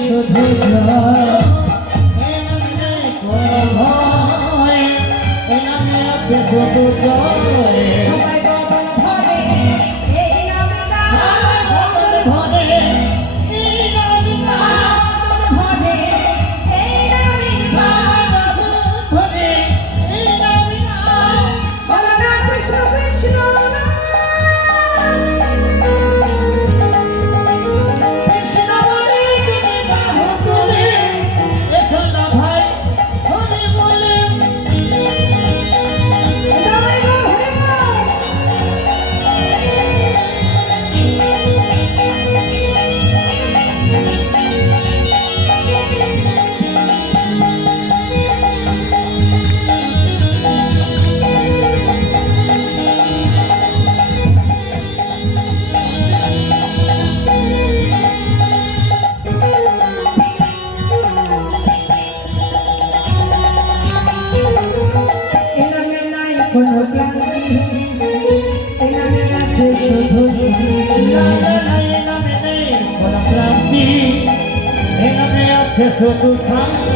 শুধু জয়, এ নামে কোনো ভয়, এ নামে আছে শুধু জয়। সবাই গগন ভরে এই নামে গায়, গগন ভরে এই নামে গায়, গগন ভরে এই নামে গায়, গগন ভরে এই নামে গায়। বলো না কৃষ্ণ কৃষ্ণ নাম। কৃষ্ণ বলে তুমি বাহু তুলে, এসো না ভাই হরি বলে। সবাই গো হরি বল। এ নামে নাই কোনো ক্লান্তি, এ নামে আছে শুধু নামে নেই কোনো ক্লান্তি, এ নামে আছে শুধু শান্তি।